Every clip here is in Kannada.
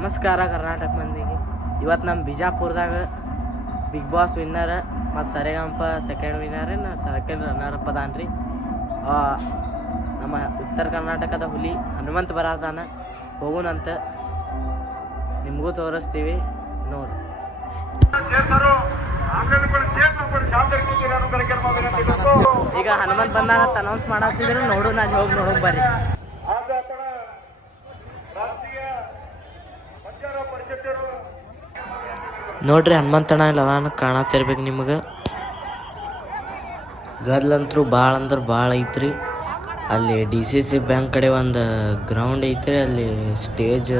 ನಮಸ್ಕಾರ ಕರ್ನಾಟಕ ಮಂದಿಗೆ. ಇವತ್ತು ನಮ್ಮ ಬಿಜಾಪುರದಾಗ ಬಿಗ್ ಬಾಸ್ ವಿನ್ನರ್ ಮತ್ತು Saregamapa second winner second runner up ಅದಾನ ರೀ. ನಮ್ಮ ಉತ್ತರ ಕರ್ನಾಟಕದ ಹುಲಿ ಹನುಮಂತ ಬರದಾನ. ಹೋಗೋಣಂತ, ನಿಮಗೂ ತೋರಿಸ್ತೀವಿ ನೋಡಿ. ಈಗ ಹನುಮಂತ ಬಂದಾನ ಅನೌನ್ಸ್ ಮಾಡತ್ತಿದ್ರು, ನೋಡು ನಾನು ಹೋಗಿ ನೋಡೋಕೆ ಬರ್ರಿ. ನೋಡ್ರಿ ಹನುಮಂತಣ್ಣ ಇಲ್ಲ ಕಾಣತ್ತಿರ್ಬೇಕು ನಿಮಗೆ. ಗದ್ಲಂತರೂ ಭಾಳ ಅಂದ್ರೆ ಭಾಳ ಐತ್ರಿ. ಅಲ್ಲಿ DCC ಬ್ಯಾಂಕ್ ಕಡೆ ಒಂದು ಗ್ರೌಂಡ್ ಐತ್ರಿ, ಅಲ್ಲಿ ಸ್ಟೇಜ್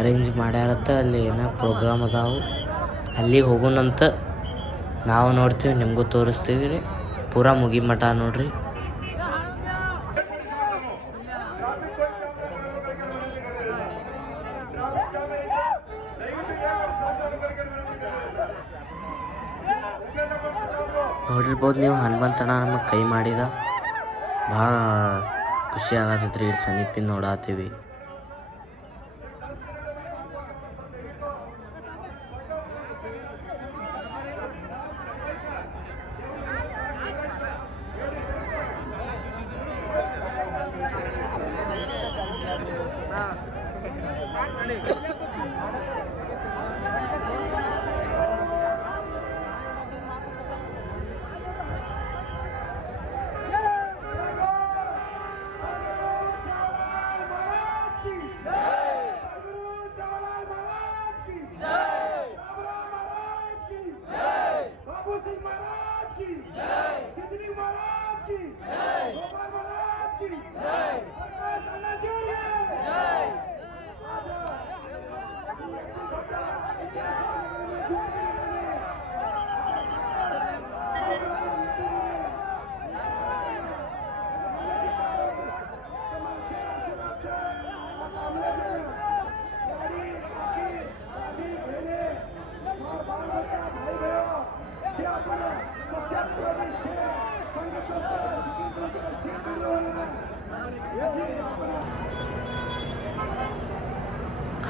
ಅರೇಂಜ್ ಮಾಡ್ಯಾರತ್ತ. ಅಲ್ಲಿ ಏನೋ ಪ್ರೋಗ್ರಾಮ್ ಅದಾವು, ಅಲ್ಲಿಗೆ ಹೋಗೋಣಂತ. ನಾವು ನೋಡ್ತೀವಿ, ನಿಮಗೂ ತೋರಿಸ್ತೀವಿ ರೀ. ಪೂರಾ ಮುಗಿ ಮಠ ನೋಡ್ರಿ. ನೋಡಿರ್ಬೋದು ನೀವು, ಹನುಮಂತಣ್ಣ ನಮಗೆ ಕೈ ಮಾಡಿದ. ಭಾಳ ಖುಷಿ ಆಗತ್ತೈತ್ರಿ. ಇಟ್ಟು ಸನಿಪಿನ ನೋಡಾತೀವಿ.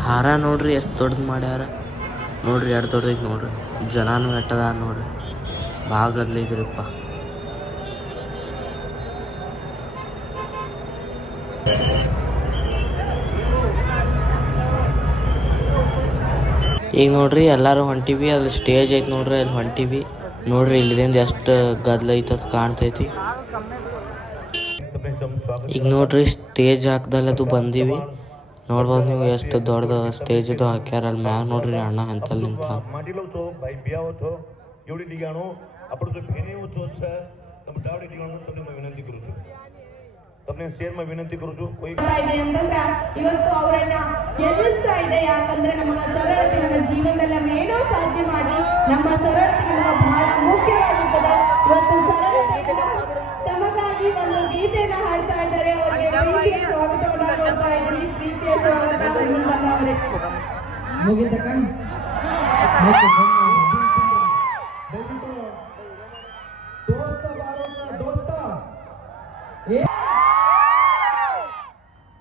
ಹಾರ ನೋಡ್ರಿ ಎಷ್ಟು ದೊಡ್ಡದು ಮಾಡ್ಯಾರ ನೋಡ್ರಿ. ಎರಡು ದೊಡ್ಡದೈತಿ ನೋಡ್ರಿ. ಜನನೂ ಎಟ್ಟದ ನೋಡ್ರಿ. ಭಾಳ ಗದ್ಲೈತ್ರಿಪ್ಪ. ಈಗ ನೋಡ್ರಿ ಎಲ್ಲರೂ ಹೊಂಟಿವಿ. ಅಲ್ಲಿ ಸ್ಟೇಜ್ ಐತಿ ನೋಡ್ರಿ, ಅಲ್ಲಿ ಹೊಂಟಿವಿ ನೋಡ್ರಿ. ಇಲ್ಲಿಂದ ಎಷ್ಟು ಗದ್ಲೈತದ ಕಾಣ್ತೈತಿ. ಈಗ ನೋಡ್ರಿ ಸ್ಟೇಜ್ ಹಾಕ್ದಲ್ಲದು ಬಂದೀವಿ. ನೋಡ್ಬೋದು ನೀವು ಎಷ್ಟು ದೊಡ್ಡದು ಸ್ಟೇಜ್ ಇದು ಹಾಕ್ಯಾರ. ಅಲ್ಲಿ ಮ್ಯಾಗ ನೋಡ್ರಿ ಅಣ್ಣ ಅಂತಲ್ಲಿ ನಿಂತ. ಇವತ್ತು ಅವರನ್ನ ಗೆಲ್ಲಿಸ್ತಾ ಇದೆ. ಯಾಕಂದ್ರೆ ನಮಗ ಸರಳತೆ ನಮ್ಮ ಜೀವನದಲ್ಲಿ ನಾವು ಏನೋ ಸಾಧ್ಯ ಮಾಡಿ, ನಮ್ಮ ಸರಳತೆ ನಮಗ ಬಹಳ ಮುಖ್ಯವಾಗಿರ್ತದೆ. ಇವತ್ತು ಸರಳತೆಯಿಂದ ತಮಗಾಗಿ ಒಂದು ಗೀತೆಯನ್ನ ಹಾಡ್ತಾ ಇದ್ದಾರೆ. ಅವರಿಗೆ ಪ್ರೀತಿಯ ಸ್ವಾಗತವನ್ನ ಕೊಡ್ತಾ ಇದ್ದೀನಿ. ಪ್ರೀತಿಯ ಸ್ವಾಗತ ಹನುಮಂತಣ್ಣ ಅವರೇ. ಮುಗಿತಕ್ಕ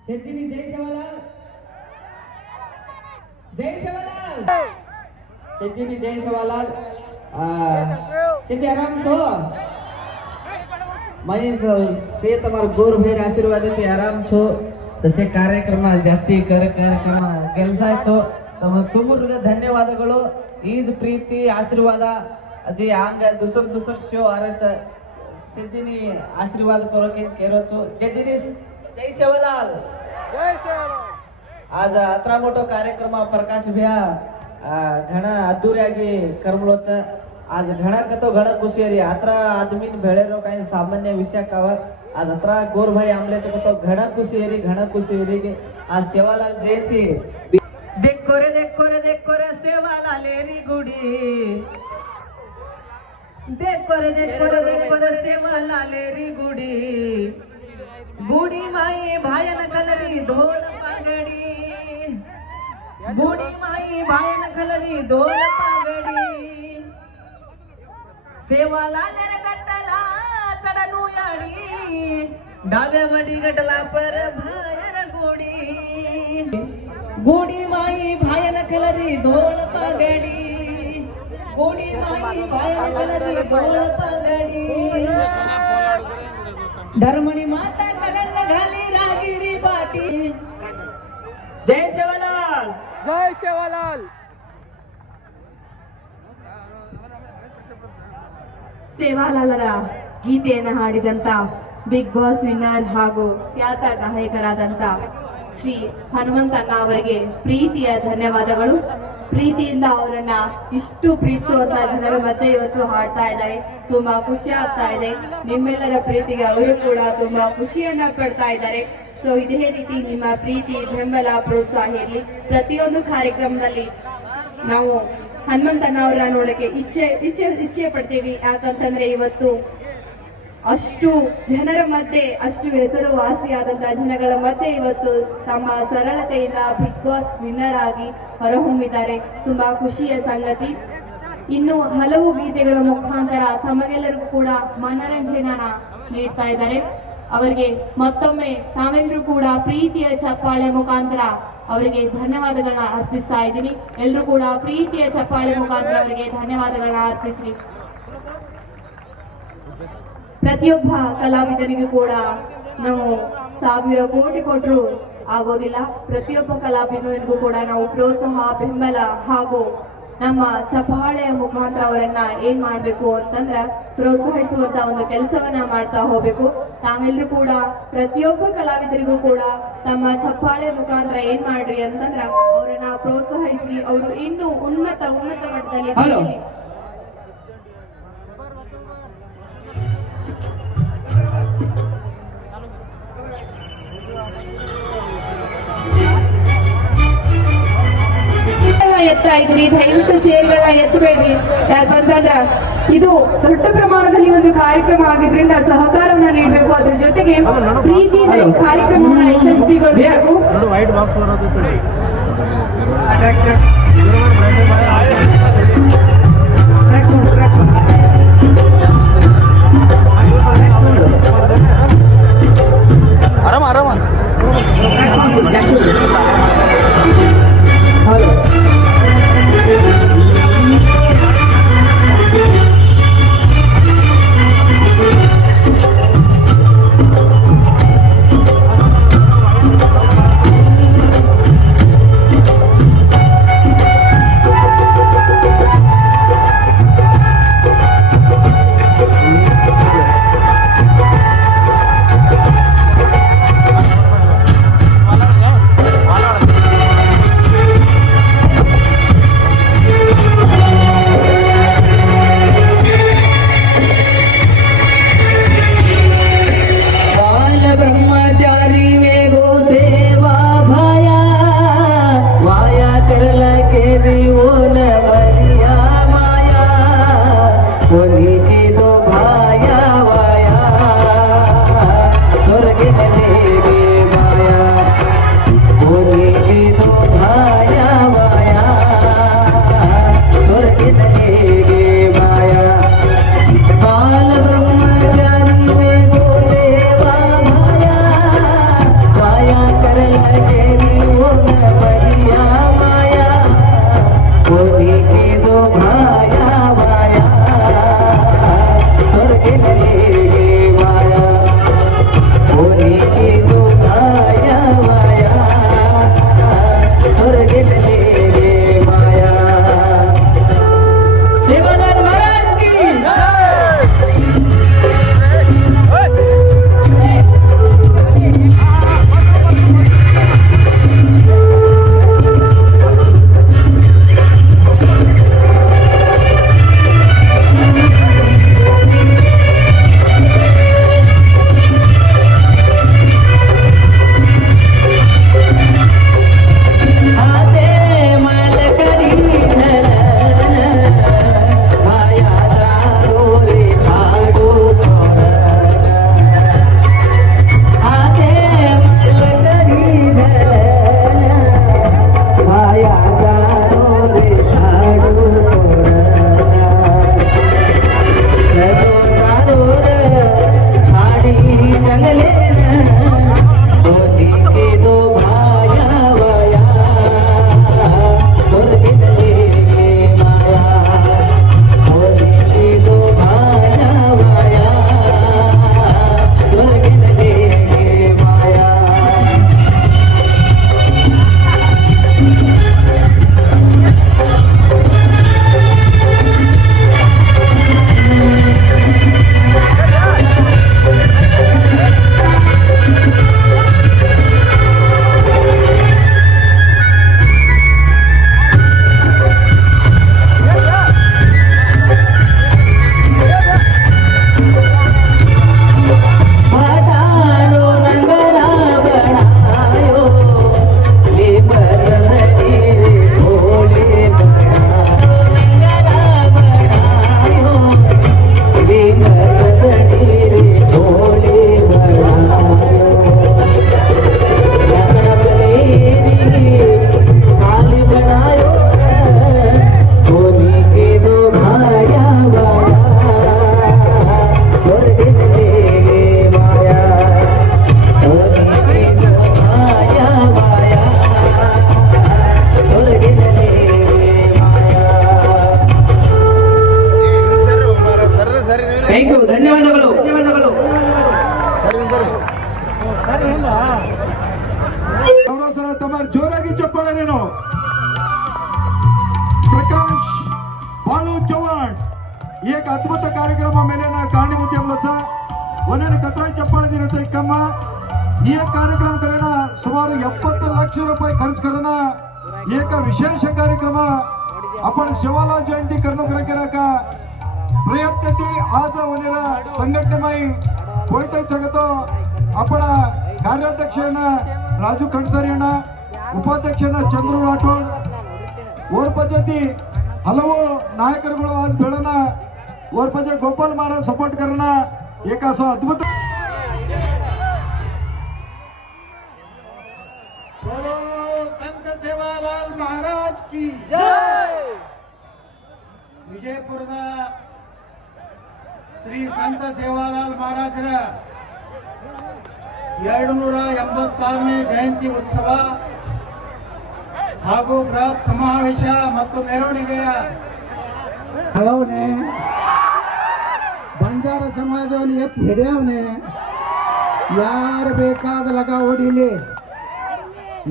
सचिनी जय सेवालाल, जय सेवालाल, सचिनी जय सेवालाल. सिटी आराम छो महेश से तुम्हारा गोर भैर आशीर्वाद ते आराम छो. तसे ಕಾರ್ಯಕ್ರಮ ಜಾಸ್ತಿ ಕಾರ್ಯಕ್ರಮ ಕೆಲಸ छो. ತುಂಬ ಧನ್ಯವಾದಗಳು. ಈಜ್ ಪ್ರೀತಿ ಆಶೀರ್ವಾದ ಅಜಿ ಹಂಗ दुसर शो आरच सचिनी आशीर्वाद करोके केरो छो. सचिनी जय सेवालाल, जय सेवालाल. आज अत्रा मोठो कार्यक्रम प्रकाश भ्या घणा अद्धुर्यागी करमलोच. आज घणा कतो घणा खुशी री. अत्रा आदमीन भेळेरो काही सामान्य विषय काव. आज अत्रा गोर भाई आमल्याच कतो घणा खुशी री, घणा खुशी री की आज सेवालाल जयंती. देखो रे सेवालाल री गुडी. देखो रे सेवालाल री गुडी. गुडी माई भायन कलरी धोळ पागडी. गुडी माई भायन कलरी धोळ पागडी. सेवालाल रे गटला चढनू याडी. डाव्या मडी गटला पर भायर गोडी. गोडी माई ಕಲರಿ ದೋಳ ಪಗಡಿ ಗೋಡಿ ಮಾಯಿ ಬಾಯನ ಕಲರಿ ದೋಳ ಪಗಡಿ ಧರ್ಮಣಿ ಮಾತಾ ಕರಲ್ಲ ಗಾಲಿ ರಾಗಿರಿ ಬಾಟಿ ಜೈ ಶಿವಲಾಲ್ ಜೈ ಶಿವಲಾಲ್. ಸೇವಾಲಾಲರ ಗೀತೆಯನ್ನು ಹಾಡಿದಂತ ಬಿಗ್ ಬಾಸ್ ವಿನ್ನರ್ ಹಾಗೂ ಖ್ಯಾತ ಗಾಯಕರಾದಂತ ಶ್ರೀ ಹನುಮಂತಣ್ಣ ಅವರಿಗೆ ಪ್ರೀತಿಯ ಧನ್ಯವಾದಗಳು. ಪ್ರೀತಿಯಿಂದ ಅವರನ್ನ ಇಷ್ಟು ಪ್ರೀತಿಸುವಂತ ಜನರ ಮಧ್ಯೆ ಇವತ್ತು ಹಾಡ್ತಾ ಇದ್ದಾರೆ. ತುಂಬಾ ಖುಷಿ ಆಗ್ತಾ ಇದೆ. ನಿಮ್ಮೆಲ್ಲರ ಪ್ರೀತಿಗೆ ಅವರು ಕೂಡ ತುಂಬಾ ಖುಷಿಯನ್ನ ಪಡ್ತಾ ಇದ್ದಾರೆ. ಸೊ ಇದೇ ರೀತಿ ನಿಮ್ಮ ಪ್ರೀತಿ, ಬೆಂಬಲ, ಪ್ರೋತ್ಸಾಹ ಇರಲಿ. ಪ್ರತಿಯೊಂದು ಕಾರ್ಯಕ್ರಮದಲ್ಲಿ ನಾವು ಹನುಮಂತಣ್ಣ ಅವರ ನೋಡಕ್ಕೆ ಇಚ್ಛೆ ಪಡ್ತೀವಿ. ಯಾಕಂತಂದ್ರೆ ಇವತ್ತು ಅಷ್ಟು ಜನರ ಮಧ್ಯೆ, ಅಷ್ಟು ಹೆಸರುವಾಸಿಯಾದಂತಹ ಜನಗಳ ಮಧ್ಯೆ ಇವತ್ತು ತಮ್ಮ ಸರಳತೆಯಿಂದ ಬಿಗ್ ಬಾಸ್ ವಿನ್ನರ್ ಆಗಿ ಹೊರಹೊಮ್ಮಿದ್ದಾರೆ. ತುಂಬಾ ಖುಷಿಯ ಸಂಗತಿ. ಇನ್ನು ಹಲವು ಗೀತೆಗಳ ಮುಖಾಂತರ ತಮಗೆಲ್ಲರಿಗೂ ಕೂಡ ಮನರಂಜನೆಯನ್ನ ನೀಡ್ತಾ ಇದ್ದಾರೆ. ಅವರಿಗೆ ಮತ್ತೊಮ್ಮೆ ತಾವೆಲ್ಲರೂ ಕೂಡ ಪ್ರೀತಿಯ ಚಪ್ಪಾಳೆ ಮುಖಾಂತರ ಅವರಿಗೆ ಧನ್ಯವಾದಗಳನ್ನ ಅರ್ಪಿಸ್ತಾ ಇದ್ದೀನಿ. ಎಲ್ಲರೂ ಕೂಡ ಪ್ರೀತಿಯ ಚಪ್ಪಾಳೆ ಮುಖಾಂತರ ಅವರಿಗೆ ಧನ್ಯವಾದಗಳನ್ನ ಅರ್ಪಿಸಿ. ಪ್ರತಿಯೊಬ್ಬ ಕಲಾವಿದನಿಗೂ ಕೂಡ ನಾವು 1000 ಕೋಟಿ ಕೊಟ್ಟರು ಆಗೋದಿಲ್ಲ. ಪ್ರತಿಯೊಬ್ಬ ಕಲಾವಿದನಿಗೂ ಕೂಡ ನಾವು ಪ್ರೋತ್ಸಾಹ, ಬೆಂಬಲ ಹಾಗೂ ನಮ್ಮ ಚಪ್ಪಾಳೆಯ ಮುಖಾಂತರ ಅವರನ್ನ ಏನ್ ಮಾಡ್ಬೇಕು ಅಂತಂದ್ರ ಪ್ರೋತ್ಸಾಹಿಸುವಂತ ಒಂದು ಕೆಲಸವನ್ನ ಮಾಡ್ತಾ ಹೋಗ್ಬೇಕು. ತಾವೆಲ್ಲರೂ ಕೂಡ ಪ್ರತಿಯೊಬ್ಬ ಕಲಾವಿದರಿಗೂ ಕೂಡ ತಮ್ಮ ಚಪ್ಪಾಳೆ ಮುಖಾಂತರ ಏನ್ ಮಾಡ್ರಿ ಅಂತಂದ್ರ ಅವರನ್ನ ಪ್ರೋತ್ಸಾಹಿಸಿ ಅವರು ಇನ್ನೂ ಉನ್ನತ ಮಟ್ಟದಲ್ಲಿ ಬೆಳೀಲಿ. ಎತ್ತರ ಇದ್ರಿ, ದಯವಿಟ್ಟು ಚೇರ್ಗಳನ್ನ ಎತ್ತಬೇಡ್ರಿ. ಯಾಕಂತಂದ್ರ ಇದು ದೊಡ್ಡ ಪ್ರಮಾಣದಲ್ಲಿ ಒಂದು ಕಾರ್ಯಕ್ರಮ ಆಗಿದ್ರಿಂದ ಸಹಕಾರವನ್ನ ನೀಡಬೇಕು. ಅದ್ರ ಜೊತೆಗೆ ಪ್ರೀತಿಯಿಂದ ಈ ಕಾರ್ಯಕ್ರಮವನ್ನ ಯಶಸ್ವಿಗೊಳಿಸಬೇಕು. ನೀನು प्रकाश बाळू चव्हाण एक अद्भुत कार्यक्रम मेलेना कारणीभूत आमचा वनेन कतरा चप्पाळ दिनत कम्मा ही एक कार्यक्रम करेना सुमार 70 लाख रुपये खर्च करना एक विशेष कार्यक्रम आपण शिवालाल जयंती करणं का प्रयत्न ती आज वनेर संघटनेमाई होईत जगतो आपण कार्याध्यक्षना राजू खंडसरियಣ್ಣ उपाध्यक्षना चंद्रू राठोड ಓರ್ಪಜತಿ ಹಲವು ನಾಯಕರುಗಳು ಆಜ್ ಬೆಳನ ಓರ್ಪಜೆ ಗೋಪಾಲ್ ಮಹಾರಾಜ್ ಸಪೋರ್ಟ್ करना एक असं अद्भुत बोलो संत सेवालाल महाराज की जय ವಿಜಯಪುರದ ಶ್ರೀ ಸಂತ ಸೇವಾಲಾಲ್ ಮಹಾರಾಜರ 286ನೇ ಜಯಂತಿ ಉತ್ಸವ ಹಾಗೂ ಬೃಹತ್ ಸಮಾವೇಶ ಮತ್ತು ಮೆರವಣಿಗೆಯ ಹಳವನೆ ಬಂಜಾರ ಸಮಾಜವನ್ನು ಎತ್ತಿ ಹಿಡಿಯವನೆ ಯಾರು ಬೇಕಾದ ಲಗ ಹೊಡಿಲಿ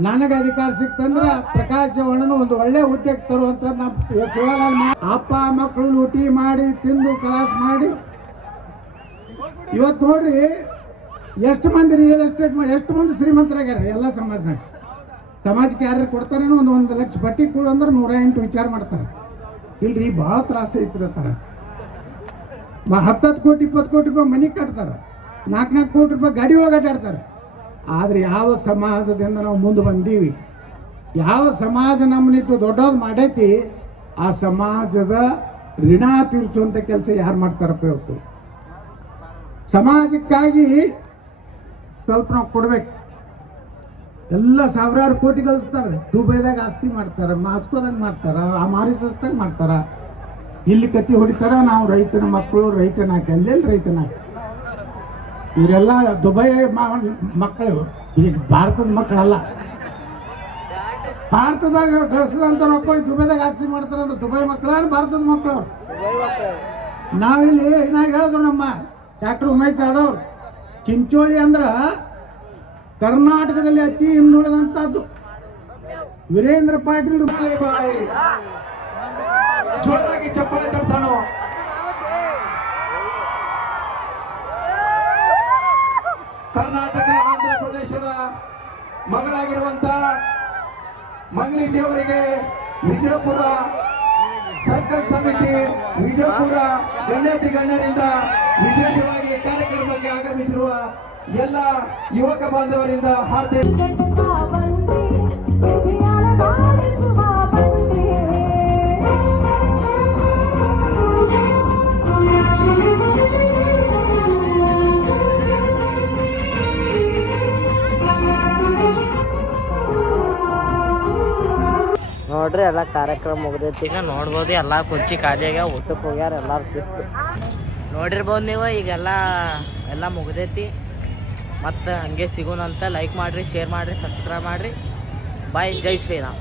ನನಗೆ ಅಧಿಕಾರ ಸಿಕ್ತಂದ್ರೆ ಪ್ರಕಾಶ್ ಚವ್ಹಾಣನು ಒಂದು ಒಳ್ಳೆ ಹುದ್ದೆಗೆ ತರುವಂತ ನಮ್ಮ ಶಿವಲಾಲ್ ಅಪ್ಪ ಮಕ್ಕಳು ಲೂಟಿ ಮಾಡಿ ತಿಂದು ಕ್ಲಾಸ್ ಮಾಡಿ ಇವತ್ತು ನೋಡ್ರಿ ಎಷ್ಟು ಮಂದಿ ರಿಯಲ್ ಎಸ್ಟೇಟ್ ಮಾಡಿ ಎಷ್ಟು ಮಂದಿ ಶ್ರೀಮಂತರಾಗ್ಯಾರ ಎಲ್ಲ ಸಮಾಜನಾಗ ಸಮಾಜಕ್ಕೆ ಯಾರು ಕೊಡ್ತಾರೇನೋ ಒಂದು ಲಕ್ಷ ಬಟ್ಟಿ ಕೊಡು ಅಂದ್ರೆ 108 ವಿಚಾರ ಮಾಡ್ತಾರೆ ಇಲ್ರಿ ಭಾಳ ತ್ರಾಸ ಐತಿರ್ತಾರೆ 10 ಕೋಟಿ 20 ಕೋಟಿ ರೂಪಾಯಿ ಮನೆ ಕಟ್ತಾರೆ 4 ಕೋಟಿ ರೂಪಾಯಿ ಗಾಡಿ ಹೋಗಾಡ್ತಾರೆ ಆದರೆ ಯಾವ ಸಮಾಜದಿಂದ ನಾವು ಮುಂದೆ ಬಂದೀವಿ ಯಾವ ಸಮಾಜ ನಮ್ಮನ್ನಿಟ್ಟು ದೊಡ್ಡದು ಮಾಡೈತಿ ಆ ಸಮಾಜದ ಋಣ ತೀರಿಸುವಂಥ ಕೆಲಸ ಯಾರು ಮಾಡ್ತಾರಪ್ಪ ಇವತ್ತು ಸಮಾಜಕ್ಕಾಗಿ ಸ್ವಲ್ಪ ನಾವು ಕೊಡ್ಬೇಕು ಎಲ್ಲ ಸಾವಿರಾರು ಕೋಟಿ ಗಳಿಸ್ತಾರೆ ದುಬೈದಾಗ ಆಸ್ತಿ ಮಾಡ್ತಾರೆ ಮಾಸ್ಕೋದಾಗ ಮಾಡ್ತಾರೆ ಆ ಮಾರಿಸಸ್ದಾಗ ಮಾಡ್ತಾರೆ ಇಲ್ಲಿ ಕತ್ತಿ ಹೊಡಿತಾರೆ ನಾವು ರೈತನ ಮಕ್ಕಳು ರೈತನಾಕಿ ಅಲ್ಲೆಲ್ಲಿ ರೈತನಾಕಿ ಇವರೆಲ್ಲ ದುಬೈ ಮಕ್ಕಳು ಈಗ ಭಾರತದ ಮಕ್ಕಳಲ್ಲ ಭಾರತದಾಗ ಗಳಿಸಿದಂಥ ರೊಕ್ಕ ದುಬೈದಾಗ ಆಸ್ತಿ ಮಾಡ್ತಾರೆ ಅಂದ್ರೆ ದುಬೈ ಮಕ್ಕಳ ಭಾರತದ ಮಕ್ಕಳು ನಾವಿಲ್ಲಿ ಏನಾಗ ಹೇಳಿದ್ರು ನಮ್ಮ ಡಾಕ್ಟರ್ ಉಮೇಶ್ ಜಾಧವ್ ಚಿಂಚೋಳಿ ಅಂದ್ರೆ ಕರ್ನಾಟಕದಲ್ಲಿ ಅತಿ ಹಿಂದುಳಿದಂತದ್ದು ವೀರೇಂದ್ರ ಪಾಟೀಲ್ ಜೋರಾಗಿ ಚಪ್ಪಾಳೆ ತಟ್ಸೋಣ ಕರ್ನಾಟಕ ಆಂಧ್ರ ಪ್ರದೇಶದ ಮಗಳಾಗಿರುವಂತ ಮಂಗ್ಲೀಜಿ ಅವರಿಗೆ ವಿಜಯಪುರ ಸರ್ಕಲ್ ಸಮಿತಿ ವಿಜಯಪುರ ಗಣ್ಯಾತಿ ಗಣ್ಯರಿಂದ ವಿಶೇಷವಾಗಿ ಕಾರ್ಯಕ್ರಮಕ್ಕೆ ಆಗಮಿಸಿರುವ ಎಲ್ಲ ಯುವಕ ಬಾಂಧವರಿಂದ ಹಾರ್ದಿಕ ನೋಡ್ರಿ ಎಲ್ಲ ಕಾರ್ಯಕ್ರಮ ಮುಗ್ದೈತಿ ಈಗ ನೋಡ್ಬೋದು ಎಲ್ಲ ಕುರ್ಚಿ ಖಾಲಿಯಾಗ ಊಟಕ್ಕೆ ಹೋಗ್ಯಾರ ಎಲ್ಲಾರು ಶಿಸ್ತು ನೋಡಿರ್ಬೋದು ನೀವು ಈಗೆಲ್ಲ ಎಲ್ಲ ಮುಗ್ದೈತಿ ಮತ್ತು ಹಂಗೆ ಸಿಗೋಣಂತ ಲೈಕ್ ಮಾಡಿರಿ ಶೇರ್ ಮಾಡಿರಿ ಸಬ್ಸ್ಕ್ರೈಬ್ ಮಾಡಿರಿ ಬಾಯ್ ಜೈ ಶ್ರೀರಾಮ್